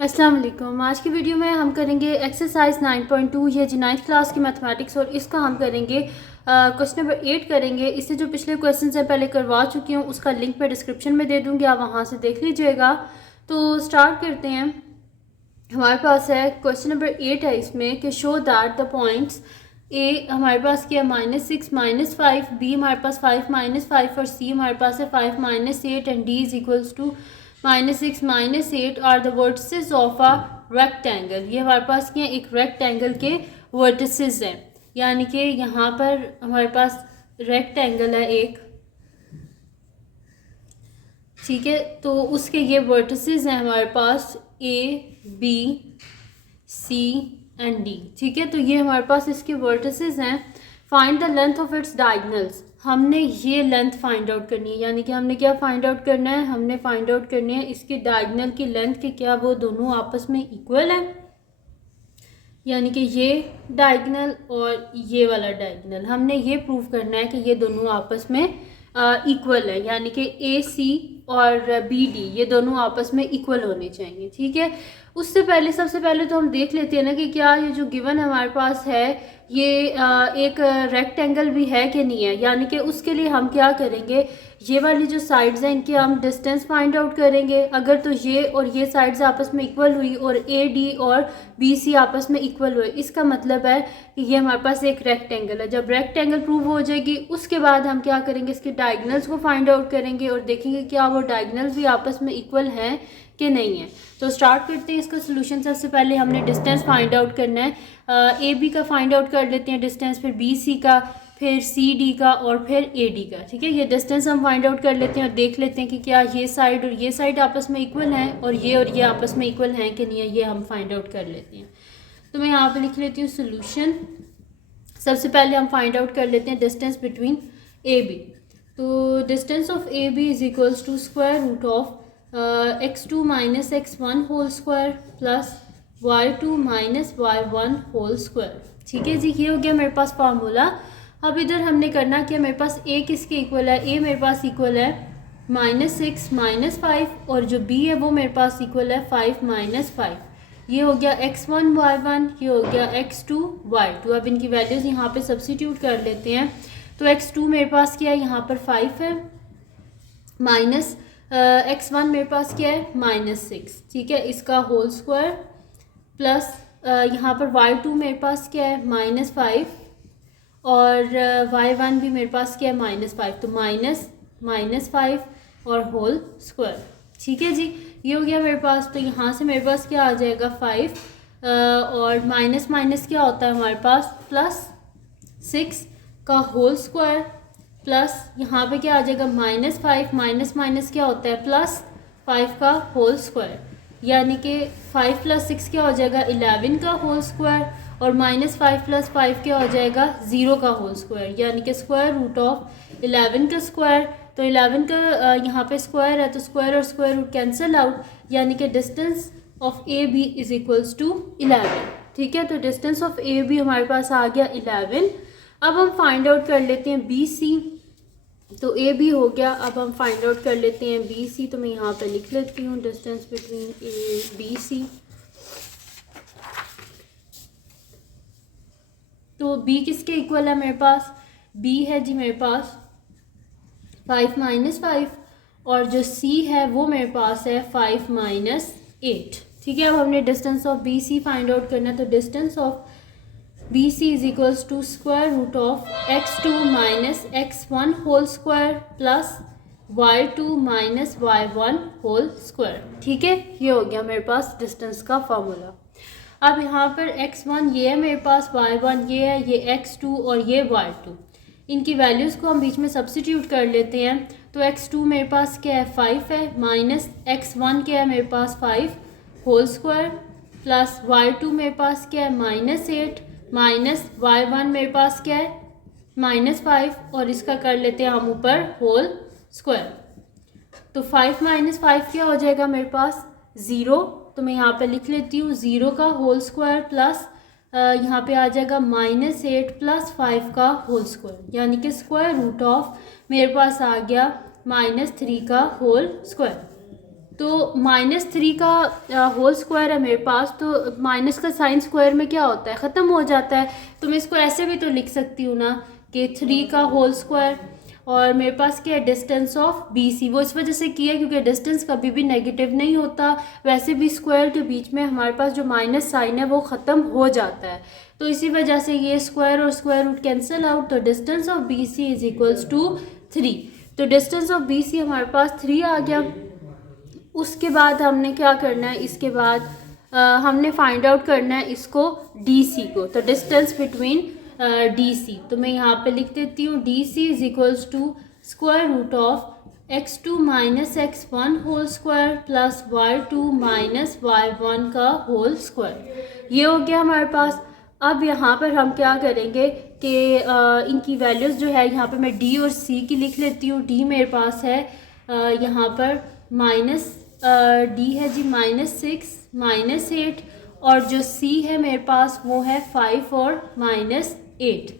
अस्सलाम वालेकुम। आज की वीडियो में हम करेंगे एक्सरसाइज 9.2 ये जी 9th क्लास की मैथमेटिक्स और इसका हम करेंगे क्वेश्चन नंबर 8 करेंगे। इससे जो पिछले क्वेश्चन हैं पहले करवा चुकी हूँ, उसका लिंक मैं डिस्क्रिप्शन में दे दूँगी, आप वहाँ से देख लीजिएगा। तो स्टार्ट करते हैं। हमारे पास है क्वेश्चन नंबर 8 है इसमें कि show that the points A हमारे पास क्या है -6 -5, बी हमारे पास 5 -5 और सी हमारे पास है 5 -8 and D is equals to -6 -8 are the vertices of a rectangle. ये हमारे पास क्या है, एक रेक्टेंगल के वर्टिसेस हैं, यानी कि यहाँ पर हमारे पास रेक्टेंगल है एक, ठीक है। तो उसके ये वर्टिसेस हैं हमारे पास A B C and D, ठीक है। तो ये हमारे पास इसके वर्टिसेस हैं। Find the length of its diagonals, हमने ये लेंथ फाइंड आउट करनी है, यानी कि हमने क्या फाइंड आउट करना है, हमने फाइंड आउट करनी है इसके डायगोनल की लेंथ के क्या वो दोनों आपस में इक्वल है, यानी कि ये डायगोनल और ये वाला डायगोनल। हमने ये प्रूव करना है कि ये दोनों आपस में इक्वल है, यानी कि ए सी और बी डी ये दोनों आपस में इक्वल होने चाहिए, ठीक है। उससे पहले सबसे पहले तो हम देख लेते हैं ना कि क्या ये जो गिवन हमारे पास है ये एक रेक्टेंगल भी है कि नहीं है। यानी कि उसके लिए हम क्या करेंगे, ये वाली जो साइड्स हैं इनके हम डिस्टेंस फाइंड आउट करेंगे। अगर तो ये और ये साइड्स आपस में इक्वल हुई और ए डी और बी सी आपस में इक्वल हुए, इसका मतलब है कि ये हमारे पास एक रेक्टेंगल है। जब रेक्टेंगल प्रूव हो जाएगी उसके बाद हम क्या करेंगे, इसके डायगोनल्स को फाइंड आउट करेंगे और देखेंगे क्या वो डायगोनल्स भी आपस में इक्वल हैं कि नहीं है। तो स्टार्ट करते हैं इसका सोल्यूशन। सबसे पहले हमने डिस्टेंस फाइंड आउट करना है। ए बी का फाइंड आउट कर लेते हैं डिस्टेंस, फिर बी सी का, फिर सी डी का और फिर ए डी का, ठीक है। ये डिस्टेंस हम फाइंड आउट कर लेते हैं और देख लेते हैं कि क्या ये साइड और ये साइड आपस में इक्वल हैं और ये आपस में इक्वल हैं कि नहीं है, ये हम फाइंड आउट कर लेते हैं। तो मैं यहाँ पे लिख लेती हूँ सोल्यूशन। सबसे पहले हम फाइंड आउट कर लेते हैं डिस्टेंस बिटवीन ए बी। तो distance of A B is equals to square root of x2 minus x1 whole square plus y2 minus y1 whole square, ठीक है जी। ये हो गया मेरे पास फार्मूला। अब इधर हमने करना क्या, मेरे पास a किसके इक्वल है, a मेरे पास इक्वल है -6 -5 और जो b है वो मेरे पास इक्वल है 5 -5। ये हो गया x1 y1, ये हो गया x2 y2। अब इनकी वैल्यूज़ यहाँ पे सब्सिट्यूट कर लेते हैं। तो x2 मेरे पास क्या है, यहाँ पर 5 है, माइनस x1 मेरे पास क्या है -6, ठीक है, इसका होल स्क्वायर प्लस यहाँ पर y2 मेरे पास क्या है -5 और y1 भी मेरे पास क्या है -5, तो -5 और होल स्क्वायर, ठीक है जी। ये हो गया मेरे पास। तो यहाँ से मेरे पास क्या आ जाएगा 5 और माइनस माइनस क्या होता है हमारे पास +6 का होल स्क्वायर प्लस यहाँ पे क्या आ जाएगा -5 माइनस माइनस क्या होता है +5 का होल स्क्वायर, यानी कि 5 + 6 क्या हो जाएगा 11 का होल स्क्वायर और -5 + 5 क्या हो जाएगा 0 का होल स्क्वायर, यानी कि स्क्वायर रूट ऑफ 11 का स्क्वायर। तो 11 का यहाँ पे स्क्वायर है तो स्क्वायर और स्क्वायर रूट कैंसिल आउट, यानी कि distance of A B is equals to 11, ठीक है। तो डिस्टेंस ऑफ ए बी हमारे पास आ गया 11। अब हम फाइंड आउट कर लेते हैं बी सी। तो ए बी हो गया, अब हम फाइंड आउट कर लेते हैं बी सी। तो मैं यहाँ पे लिख लेती हूँ distance between A B C. तो बी किसके इक्वल है मेरे पास, बी है जी मेरे पास 5 -5 और जो सी है वो मेरे पास है 5 -8, ठीक है। अब हमने distance of B C find out करना है। तो distance of B C is equals to square root of x2 minus x1 whole square plus y2 minus y1 whole square, ठीक है। ये हो गया मेरे पास डिस्टेंस का फार्मूला। अब यहाँ पर x1 ये है मेरे पास, y1 ये है, ये x2 और ये y2। इनकी वैल्यूज़ को हम बीच में सब्सिट्यूट कर लेते हैं। तो x2 मेरे पास क्या है 5 है, माइनस x1 क्या है मेरे पास 5 होल स्क्वायर प्लस y2 मेरे पास क्या है -8 माइनस y1 मेरे पास क्या है -5 और इसका कर लेते हैं हम ऊपर होल स्क्वायर। तो 5 - 5 क्या हो जाएगा मेरे पास 0। तो मैं यहाँ पे लिख लेती हूँ 0 का होल स्क्वायर प्लस यहाँ पे आ जाएगा -8 + 5 का होल स्क्वायर, यानी कि स्क्वायर रूट ऑफ मेरे पास आ गया -3 का होल स्क्वायर। तो -3 का होल स्क्वायर है मेरे पास, तो माइनस का साइन स्क्वायर में क्या होता है, ख़त्म हो जाता है। तो मैं इसको ऐसे भी तो लिख सकती हूँ ना कि 3 का होल स्क्वायर, और मेरे पास क्या है, डिस्टेंस ऑफ BC। वो इस वजह से किया क्योंकि डिस्टेंस कभी भी नेगेटिव नहीं होता, वैसे भी स्क्वायर के बीच में हमारे पास जो माइनस साइन है वो ख़त्म हो जाता है। तो इसी वजह से ये स्क्वायर और स्क्वायर रूट कैंसिल आउट, तो distance of BC is equals to 3। तो डिस्टेंस ऑफ BC हमारे पास 3 आ गया। उसके बाद हमने क्या करना है, इसके बाद हमने फाइंड आउट करना है इसको DC को, तो डिस्टेंस बिटवीन DC। तो मैं यहाँ पे लिख देती हूँ DC is equals to square root of x2 minus x1 whole square plus y2 minus y1 का होल स्क्वायर। ये हो गया हमारे पास। अब यहाँ पर हम क्या करेंगे कि इनकी वैल्यूज़ जो है यहाँ पे मैं D और C की लिख लेती हूँ। D मेरे पास है यहाँ पर माइनस D है जी -6 -8, और जो C है मेरे पास वो है 5 और -8।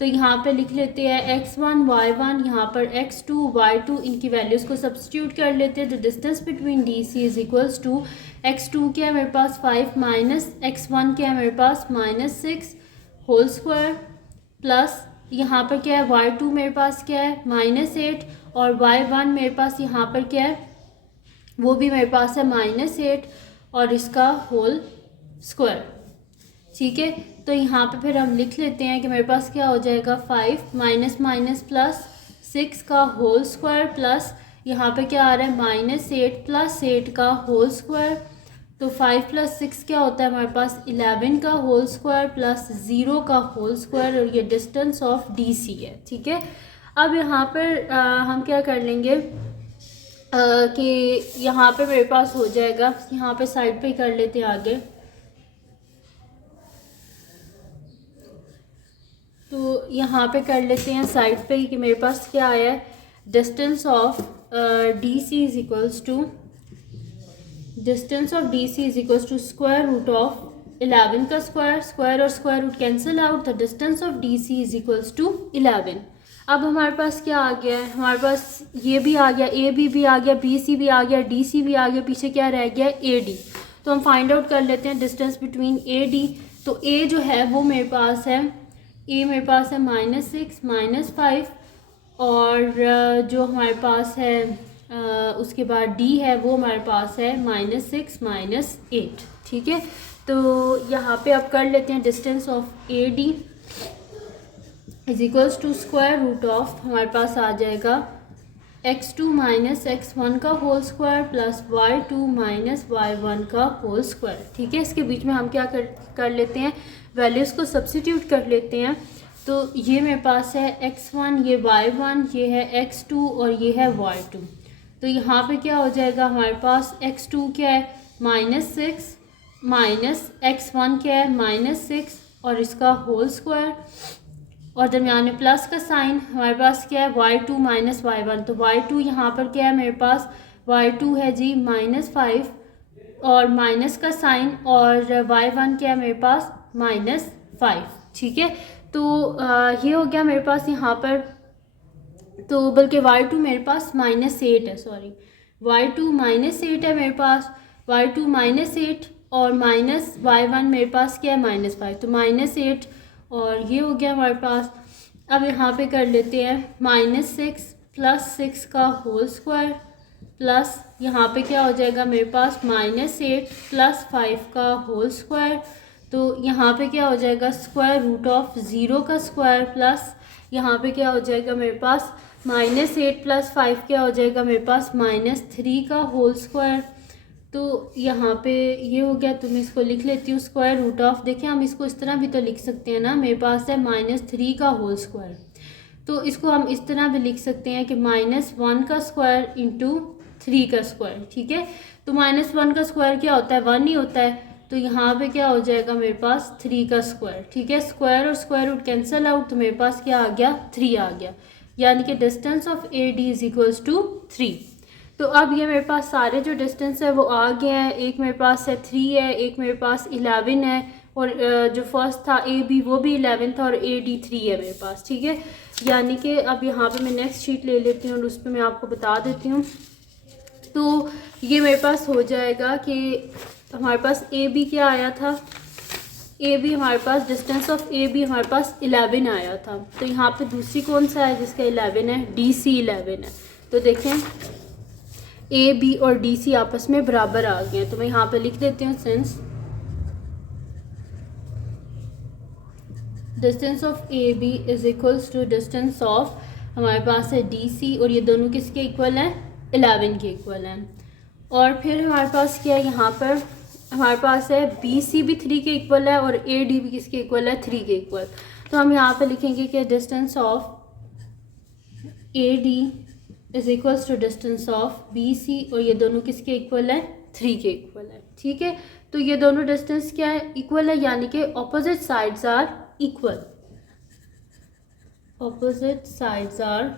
तो यहाँ पे लिख लेते हैं x1 y1, यहाँ पर x2 y2, इनकी वैल्यूज़ को सब्स्टिट्यूट कर लेते हैं। तो distance between DC is equals to x2 क्या है मेरे पास 5 माइनस x1 क्या है मेरे पास -6 होल स्क्वायर, प्लस यहाँ पर क्या है y2 मेरे पास क्या है -8, और y1 मेरे पास यहाँ पर क्या है, वो भी मेरे पास है -8 और इसका होल स्क्वायर। ठीक है, तो यहाँ पे फिर हम लिख लेते हैं कि मेरे पास क्या हो जाएगा 5 माइनस माइनस प्लस 6 का होल स्क्वायर, प्लस यहाँ पे क्या आ रहा है -8 प्लस 8 का होल स्क्वायर। तो 5 प्लस 6 क्या होता है हमारे पास 11 का होल स्क्वायर प्लस 0 का होल स्क्वायर, और ये डिस्टेंस ऑफ DC है। ठीक है, अब यहाँ पर हम क्या कर लेंगे कि यहाँ पे मेरे पास हो जाएगा, यहाँ पे साइड पे कर लेते हैं आगे। तो यहाँ पे कर लेते हैं साइड पे कि मेरे पास क्या आया है, distance of DC is equals to square root of 11 का स्क्वायर और स्क्वायर रूट कैंसिल आउट, तो distance of DC is equals to 11। अब हमारे पास क्या आ गया है, हमारे पास ये भी आ गया, AB भी आ गया, BC भी आ गया, DC भी आ गया, पीछे क्या रह गया AD। तो हम फाइंड आउट कर लेते हैं डिस्टेंस बिटवीन AD। तो A जो है वो मेरे पास है, A मेरे पास है -6 -5, और जो हमारे पास है उसके बाद D है वो हमारे पास है -6 -8। ठीक है, तो यहाँ पे अब कर लेते हैं distance of AD is equals to square root of, हमारे पास आ जाएगा x2 माइनस x1 का whole square plus y2 minus y1 का होल स्क्वायर। ठीक है, इसके बीच में हम क्या कर लेते हैं, वैल्यूज़ को सब्स्टिट्यूट कर लेते हैं। तो ये मेरे पास है x1, ये y1, ये है x2 और ये है y2। तो यहाँ पे क्या हो जाएगा हमारे पास, x2 क्या है -6 माइनस x1 क्या है -6 और इसका होल स्क्वायर, और दरमियान में प्लस का साइन, हमारे पास क्या है y2 माइनस y1। तो y2 यहाँ पर क्या है मेरे पास, y2 है जी -5 और माइनस का साइन, और y1 क्या है मेरे पास -5। ठीक है, तो ये हो गया मेरे पास यहाँ पर, तो बल्कि y2 मेरे पास -8 है, सॉरी y2 -8 है मेरे पास, y2 -8 और माइनस y1 मेरे पास क्या है -5, तो -8, और ये हो गया हमारे पास। अब यहाँ पे कर लेते हैं -6 प्लस 6 का होल स्क्वायर, प्लस यहाँ पे क्या हो जाएगा मेरे पास -8 प्लस 5 का होल स्क्वायर। तो यहाँ पे क्या हो जाएगा स्क्वायर रूट ऑफ 0 का स्क्वायर, प्लस यहाँ पे क्या हो जाएगा मेरे पास -8 प्लस 5 क्या हो जाएगा मेरे पास -3 का होल स्क्वायर। तो यहाँ पे ये हो गया, तो मैं इसको लिख लेती हूँ स्क्वायर रूट ऑफ, देखिए हम इसको इस तरह भी तो लिख सकते हैं ना, मेरे पास है -3 का होल स्क्वायर, तो इसको हम इस तरह भी लिख सकते हैं कि -1 का स्क्वायर इंटू 3 का स्क्वायर। ठीक है, तो -1 का स्क्वायर क्या होता है 1 ही होता है, तो यहाँ पे क्या हो जाएगा मेरे पास 3 का स्क्वायर। ठीक है, स्क्वायर और स्क्वायर रूट कैंसिल आउट, तो मेरे पास क्या आ गया 3 आ गया, यानी कि distance of AD is equals to 3। तो अब ये मेरे पास सारे जो डिस्टेंस है वो आ गए हैं, एक मेरे पास है 3 है, एक मेरे पास 11 है, और जो फर्स्ट था AB वो भी 11 था, और AD 3 है मेरे पास। ठीक है, यानी कि अब यहाँ पे मैं नेक्स्ट शीट ले लेती हूँ और उस पर मैं आपको बता देती हूँ। तो ये मेरे पास हो जाएगा कि हमारे पास ए बी क्या आया था, ए बी हमारे पास डिस्टेंस ऑफ ए बी हमारे पास 11 आया था। तो यहाँ पे दूसरी कौन सा है जिसका 11 है, डी सी 11 है। तो देखें ए बी और डी सी आपस में बराबर आ गए हैं। तो मैं यहाँ पे लिख देती हूँ since distance of A B is equals to distance of हमारे पास है डी सी, और ये दोनों किसके इक्वल हैं, 11 के इक्वल हैं। और फिर हमारे पास क्या है, यहाँ पर हमारे पास है बी सी भी 3 के इक्वल है और ए डी भी किसके इक्वल है, 3 के इक्वल। तो हम यहाँ पे लिखेंगे कि distance of A D is equals to distance of B C, और ये दोनों किसके इक्वल है, 3 के इक्वल है। ठीक है, तो ये दोनों डिस्टेंस क्या है, इक्वल है, यानी कि opposite sides are equal, opposite sides are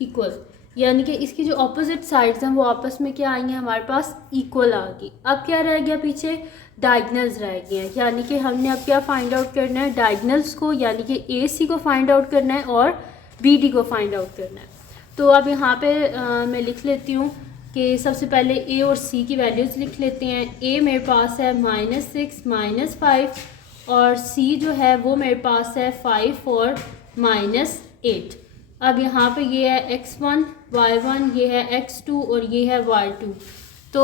equal, यानी कि इसकी जो ऑपोजिट साइड्स हैं वो आपस में क्या आई हैं, हमारे पास इक्वल आ गई। अब क्या रह गया पीछे, डायगनल्स रह गए हैं, यानी कि हमने अब क्या फाइंड आउट करना है, डायगनल्स को, यानी कि ए सी को फाइंड आउट करना है और बी डी को फाइंड आउट करना है। तो अब यहाँ पे मैं लिख लेती हूँ कि सबसे पहले ए और सी की वैल्यूज़ लिख लेते हैं। ए मेरे पास है -6 -5 और सी जो है वो मेरे पास है 5 और -8। अब यहाँ पे ये है x1 y1, ये है x2 और ये है y2। तो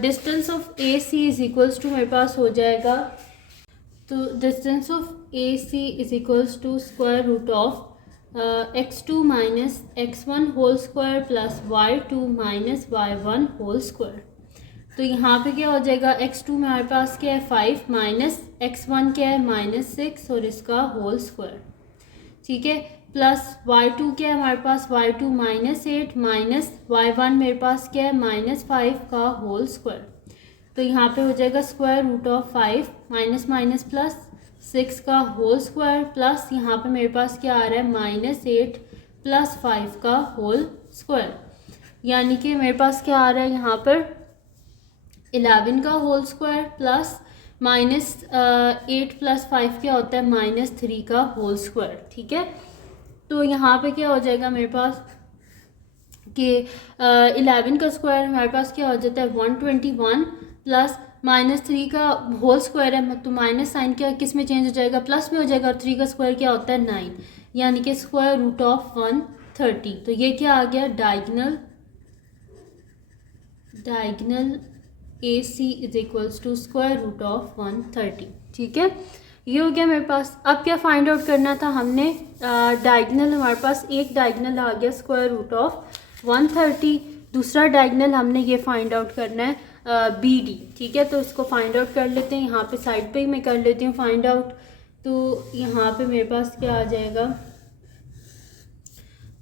distance of A C is equals to मेरे पास हो जाएगा, तो distance of A C is equals to square root of x2 minus x1 whole square plus y2 minus y1 whole square. तो यहाँ पे क्या हो जाएगा, x2 में हमारे पास क्या है 5 माइनस x1 क्या है -6 और इसका होल स्क्वायर। ठीक है, प्लस y2 क्या है हमारे पास, y2 -8 माइनस y1 मेरे पास क्या है -5 का होल स्क्वायर। तो यहाँ पे हो जाएगा square root of 5 minus minus plus 6 का होल स्क्वायर, प्लस यहाँ पे मेरे पास क्या आ रहा है -8 प्लस 5 का होल स्क्वायर, यानी कि मेरे पास क्या आ रहा है यहाँ पर 11 का होल स्क्वायर प्लस -8 प्लस 5 क्या होता है -3 का होल स्क्वायर। ठीक है, तो यहाँ पे क्या हो जाएगा मेरे पास कि 11 का स्क्वायर हमारे पास क्या हो जाता है 121 प्लस -3 का होल स्क्वायर है, तो माइनस साइन क्या किस में चेंज हो जाएगा, प्लस में हो जाएगा, और 3 का स्क्वायर क्या होता है 9, यानी कि स्क्वायर रूट ऑफ 130। तो ये क्या आ गया, diagonal A C is equals to square root of 130। ठीक है, ये हो गया मेरे पास। अब क्या फाइंड आउट करना था हमने, डायगनल हमारे पास एक डायगनल आ गया स्क्वायर रूट ऑफ 130, दूसरा डायगनल हमने ये फाइंड आउट करना है बी डी। ठीक है, तो इसको फाइंड आउट कर लेते हैं, यहाँ पे साइड पे ही मैं कर लेती हूँ फाइंड आउट। तो यहाँ पे मेरे पास क्या आ जाएगा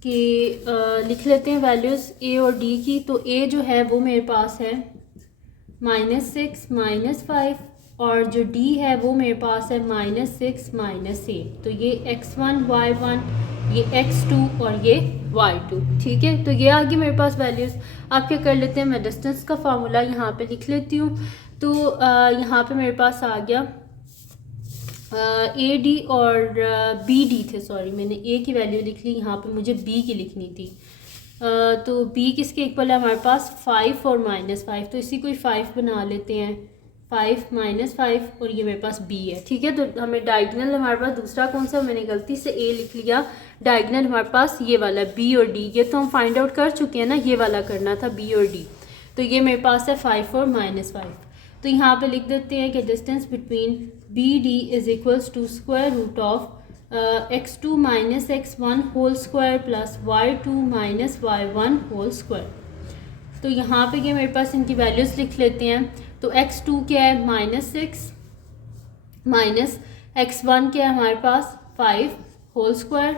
कि लिख लेते हैं वैल्यूज़ ए और डी की। तो ए जो है वो मेरे पास है -6 -5 और जो डी है वो मेरे पास है -6 -8। तो ये x1 y1, ये x2 और ये y2। ठीक है, तो ये आ गई मेरे पास वैल्यूज़। अब क्या कर लेते हैं, मैं डिस्टेंस का फार्मूला यहाँ पे लिख लेती हूँ। तो यहाँ पे मेरे पास आ गया ए डी और बी डी थे, सॉरी मैंने ए की वैल्यू लिख ली, यहाँ पे मुझे बी की लिखनी थी। तो बी किसके इक्वल है हमारे पास 5 और -5, तो इसी को ही 5 बना लेते हैं, 5 -5 और ये मेरे पास बी है। ठीक है, तो हमें डायगनल हमारे पास दूसरा कौन सा, मैंने गलती से ए लिख लिया, डायगनल हमारे पास ये वाला बी और डी, ये तो हम फाइंड आउट कर चुके हैं ना, ये वाला करना था बी और डी। तो ये मेरे पास है 5 और -5। तो यहाँ पे लिख देते हैं कि distance between B D is equals to square root of x2 minus x1 whole square plus y2 minus y1 whole square. तो यहाँ पे ये मेरे पास इनकी वैल्यूज़ लिख लेते हैं। तो x2 क्या है -6 माइनस x1 क्या है हमारे पास 5 होल स्क्वायर,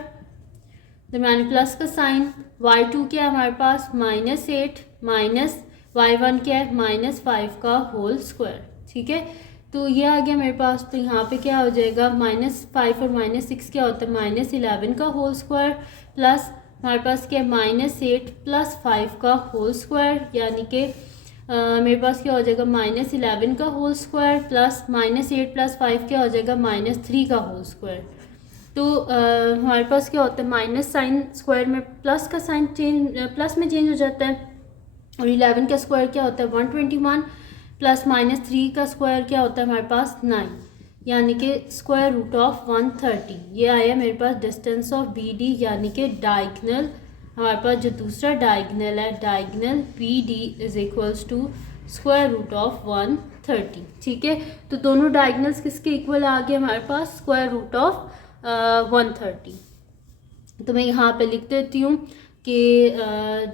दरम्यान प्लस का साइन, y2 क्या है हमारे पास -8 माइनस y1 क्या है -5 का होल स्क्वायर। ठीक है, तो ये आ गया मेरे पास। तो यहाँ पे क्या हो जाएगा, -5 और -6 क्या होता है -11 का होल स्क्वायर प्लस हमारे पास क्या है -8 प्लस 5 का होल स्क्वायर, यानी कि मेरे पास क्या हो जाएगा -11 का होल स्क्वायर प्लस -8 प्लस 5 क्या हो जाएगा -3 का होल स्क्वायर। तो हमारे पास क्या होता है, माइनस साइन स्क्वायर में प्लस का साइन प्लस में चेंज हो जाता है, और 11 का स्क्वायर क्या होता है 121, प्लस माइनस 3 का स्क्वायर क्या होता है हमारे पास 9, यानी कि स्क्वायर रूट ऑफ 130। ये आया मेरे पास डिस्टेंस ऑफ बी डी, यानी कि डायगनल हमारे पास जो दूसरा डायगनल है, diagonal B D is equals to square root of 130। ठीक है, तो दोनों डायगनल्स किसके इक्वल आ गए हमारे पास, स्क्वायर रूट ऑफ 130। तो मैं यहाँ पे लिख देती हूँ कि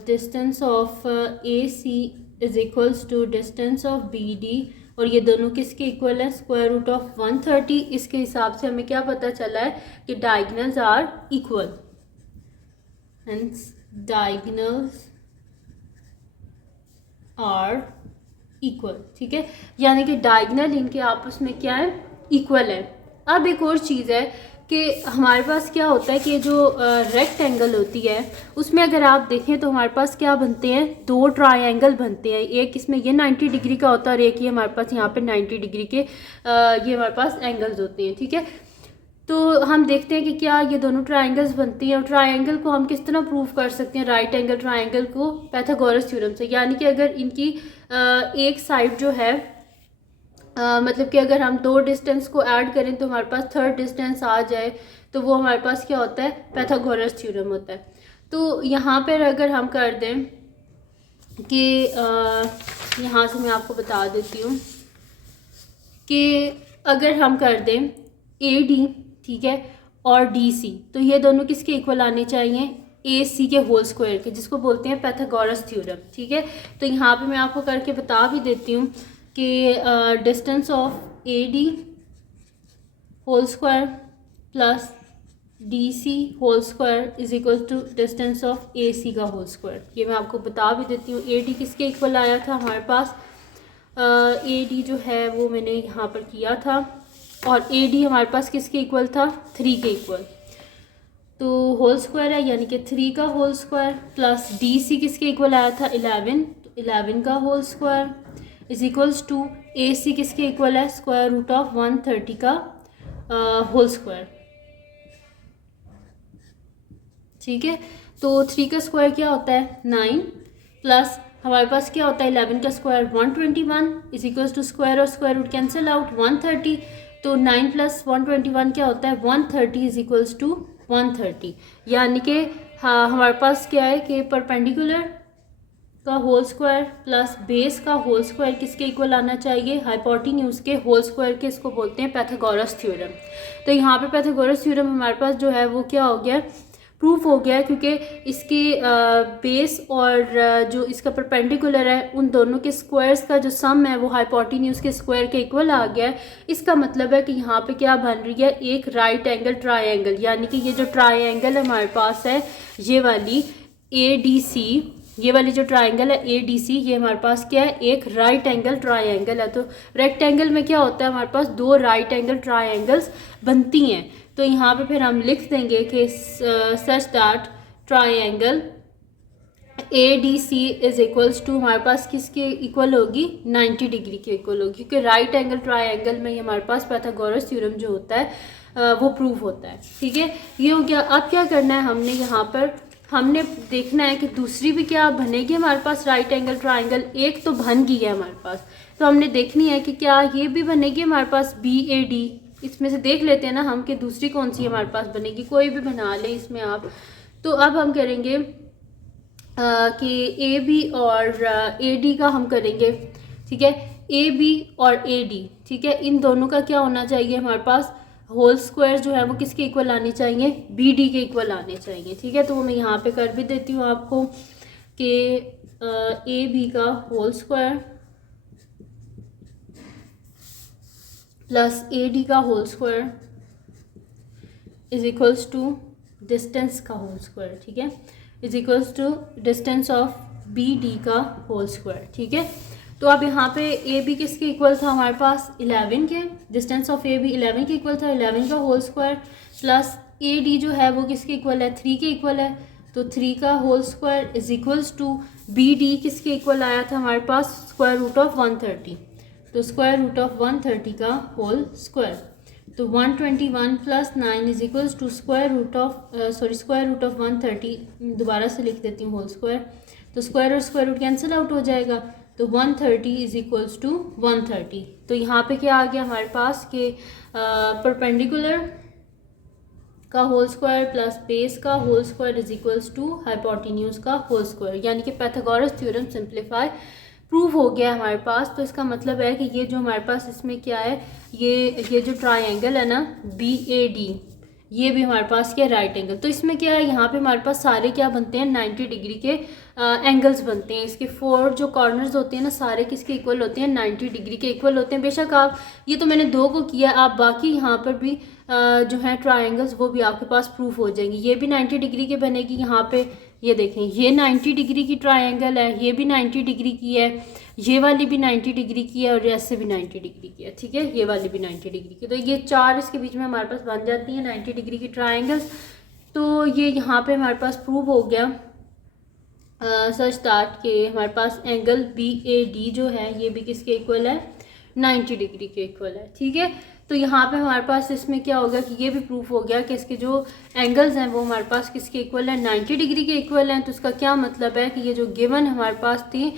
distance of A C is equals to distance of B D, और ये दोनों किसके इक्वल है, स्क्वायर रूट ऑफ 130। इसके हिसाब से हमें क्या पता चला है कि diagonals are equal, hence diagonals are equal. ठीक है, यानी कि डायगनल इनके आपस में क्या है, इक्वल है। अब एक और चीज़ है कि हमारे पास क्या होता है कि जो रेक्टेंगल होती है उसमें अगर आप देखें तो हमारे पास क्या बनते हैं, दो ट्रायंगल बनते हैं। एक इसमें ये 90 डिग्री का होता है और एक ये हमारे पास यहाँ पे 90 डिग्री के ये हमारे पास एंगल्स होते हैं। ठीक है, तो हम देखते हैं कि क्या ये दोनों ट्रायंगल्स बनती हैं, और ट्रायंगल को हम किस तरह प्रूव कर सकते हैं, राइट एंगल ट्रायंगल को पाइथागोरस थ्योरम से। यानी कि अगर इनकी एक साइड जो है मतलब कि अगर हम दो डिस्टेंस को ऐड करें तो हमारे पास थर्ड डिस्टेंस आ जाए, तो वो हमारे पास क्या होता है, पाइथागोरस थ्योरम होता है। तो यहाँ पर अगर हम कर दें कि यहाँ से मैं आपको बता देती हूँ कि अगर हम कर दें ए डी, ठीक है, और डी सी, तो ये दोनों किसके इक्वल आने चाहिए, ए सी के होल स्क्वायर के, जिसको बोलते हैं पाइथागोरस थ्योरम। ठीक है, तो यहाँ पे मैं आपको करके बता भी देती हूँ कि distance of A D whole square plus D C whole square is equal to distance of A C का होल स्क्वायर। ये मैं आपको बता भी देती हूँ। ए डी किसके इक्वल आया था हमारे पास, ए डी जो है वो मैंने यहाँ पर किया था, और ए डी हमारे पास किसके इक्वल था, 3 के इक्वल। तो होल स्क्वायर है यानी कि 3 का whole square, plus D C किसके इक्वल आया था 11, तो 11 का whole square is equals to A C किसके इक्वल है, स्क्वायर रूट ऑफ 130 का होल स्क्वायर। ठीक है, तो 3 का स्क्वायर क्या होता है 9, प्लस हमारे पास क्या होता है 11 का square 121 is equals to square और स्क्वायर रूट कैंसिल आउट 130, तो 9 प्लस 121 क्या होता है 130 इज इक्वल्स टू 130। यानी कि हाँ हमारे पास क्या है कि परपेंडिकुलर का होल स्क्वायर प्लस बेस का होल स्क्वायर किसके इक्वल आना चाहिए, हाइपोटेन्यूज के होल स्क्वायर के, इसको बोलते हैं पाइथागोरस थ्योरम। तो यहाँ पे पाइथागोरस थ्योरम हमारे पास जो है वो क्या हो गया, प्रूफ हो गया, क्योंकि इसके बेस और जो इसका परपेंडिकुलर है उन दोनों के स्क्वायर्स का जो सम है वो हाइपोटेन्यूज के स्क्वायर के इक्वल आ गया है। इसका मतलब है कि यहाँ पे क्या बन रही है, एक राइट एंगल ट्रायंगल, यानी कि ये जो ट्रायंगल हमारे पास है ये वाली ए डी सी, ये वाली जो ट्रायंगल है ए डी सी, ये हमारे पास क्या है, एक राइट एंगल ट्रायंगल है। तो रेक्टेंगल में क्या होता है, हमारे पास दो राइट एंगल ट्रायंगल्स बनती हैं। तो यहाँ पे फिर हम लिख देंगे कि such that triangle A D C is equals to हमारे पास किसके इक्वल होगी, 90 डिग्री के इक्वल होगी, क्योंकि राइट एंगल ट्रायंगल में हमारे पास पाइथागोरस थ्योरम जो होता है वो प्रूव होता है। ठीक है, ये हो गया। अब क्या करना है, हमने यहाँ पर हमने देखना है कि दूसरी भी क्या बनेगी हमारे पास राइट एंगल ट्रायंगल। एक तो बन गई है हमारे पास, तो हमने देखनी है कि क्या ये भी बनेगी हमारे पास बी ए डी। इसमें से देख लेते हैं ना हम कि दूसरी कौन सी हमारे पास बनेगी, कोई भी बना ले इसमें आप। तो अब हम करेंगे कि ए बी और ए डी का हम करेंगे। ठीक है, ए बी और ए डी, ठीक है, इन दोनों का क्या होना चाहिए हमारे पास, होल स्क्वायर जो है वो किसके इक्वल आने चाहिए, बी डी के इक्वल आने चाहिए। ठीक है, तो वो मैं यहाँ पे कर भी देती हूँ आपको कि ए बी का whole square plus A D का whole square is equals to distance का होल स्क्वायर। ठीक है, is equals to distance of B D का होल स्क्वायर। ठीक है, तो अब यहाँ पे ए बी किसके इक्वल था हमारे पास 11 के, डिस्टेंस ऑफ ए बी 11 के इक्वल था, 11 का whole square plus A D जो है वो किसके इक्वल है, 3 के इक्वल है, तो 3 का whole square is equals to B D किसके इक्वल आया था हमारे पास, स्क्वायर रूट ऑफ 130, तो स्क्वायर रूट ऑफ 130 का होल स्क्वायर। तो 121 plus 9 is equals to square root of 130, दोबारा से लिख देती हूँ होल स्क्वायर, तो स्क्वायर और स्क्वायर रूट कैंसिल आउट हो जाएगा, तो 130 इज इक्वल्स टू 130। तो यहाँ पे क्या आ गया हमारे पास कि परपेंडिकुलर का होल स्क्वायर प्लस बेस का whole square is equals to hypotenuse का होल स्क्वायर, यानी कि पाइथागोरस थ्योरम सिंप्लीफाई प्रूव हो गया हमारे पास। तो इसका मतलब है कि ये जो हमारे पास इसमें क्या है, ये जो ट्राइंगल है ना BAD, ये भी हमारे पास क्या है राइट एंगल। तो इसमें क्या है, यहाँ पे हमारे पास सारे क्या बनते हैं 90 डिग्री के एंगल्स बनते हैं। इसके 4 जो कॉर्नर्स होते हैं ना सारे किसके इक्वल होते हैं, 90 डिग्री के इक्वल होते हैं। बेशक आप ये तो मैंने 2 को किया, आप बाकी यहाँ पर भी जो है ट्राइंगल्स वो भी आपके पास प्रूफ हो जाएंगी। ये भी 90 डिग्री के बनेगी, यहाँ पे ये देखें ये 90 डिग्री की ट्राइंगल है, ये भी 90 डिग्री की है, ये वाली भी 90 डिग्री की है और ऐसे भी 90 डिग्री की है, ठीक है, ये वाली भी 90 डिग्री की। तो ये 4 इसके बीच में हमारे पास बन जाती हैं 90 डिग्री की ट्राइंगल्स। तो ये यहाँ पे हमारे पास प्रूव हो गया सच दैट कि हमारे पास एंगल BAD जो है ये भी किसके इक्वल है, 90 डिग्री के इक्वल है, ठीक है। तो यहाँ पे हमारे पास इसमें क्या हो गया कि ये भी प्रूफ हो गया कि इसके जो एंगल्स हैं वो हमारे पास किसके इक्वल है, 90 डिग्री के इक्वल हैं। तो इसका क्या मतलब है कि ये जो गिवन हमारे पास थी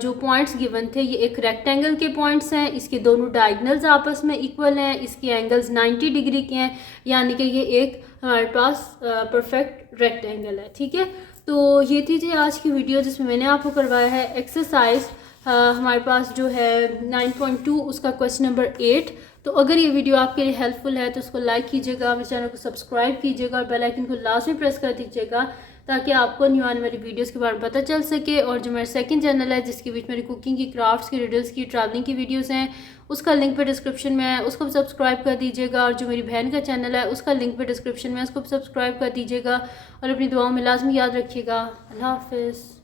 जो पॉइंट्स गिवन थे ये एक रेक्टेंगल के पॉइंट्स हैं, इसके दोनों डायगनल्स आपस में इक्वल हैं, इसके एंगल्स 90 डिग्री के हैं, यानी कि ये एक हमारे पास परफेक्ट रेक्टेंगल है, ठीक है। तो ये थी आज की वीडियो जिसमें मैंने आपको करवाया है एक्सरसाइज हमारे पास जो है 9.2 उसका क्वेश्चन नंबर 8। तो अगर ये वीडियो आपके लिए हेल्पफुल है तो उसको लाइक कीजिएगा, मेरे चैनल को सब्सक्राइब कीजिएगा और बेल आइकन को लास्ट में प्रेस कर दीजिएगा ताकि आपको न्यू आने वाली वीडियोस के बारे में पता चल सके। और जो मेरा सेकंड चैनल है जिसके बीच मेरी कुकिंग की, क्राफ्ट्स की, रिडल्स की, ट्रैवलिंग की वीडियोस हैं उसका लिंक पे डिस्क्रिप्शन में है, उसको भी सब्सक्राइब कर दीजिएगा। और जो मेरी बहन का चैनल है उसका लिंक पे डिस्क्रिप्शन में है, उसको भी सब्सक्राइब कर दीजिएगा। और अपनी दुआओं में लाजमी याद रखिएगा। अल्लाह हाफिज़।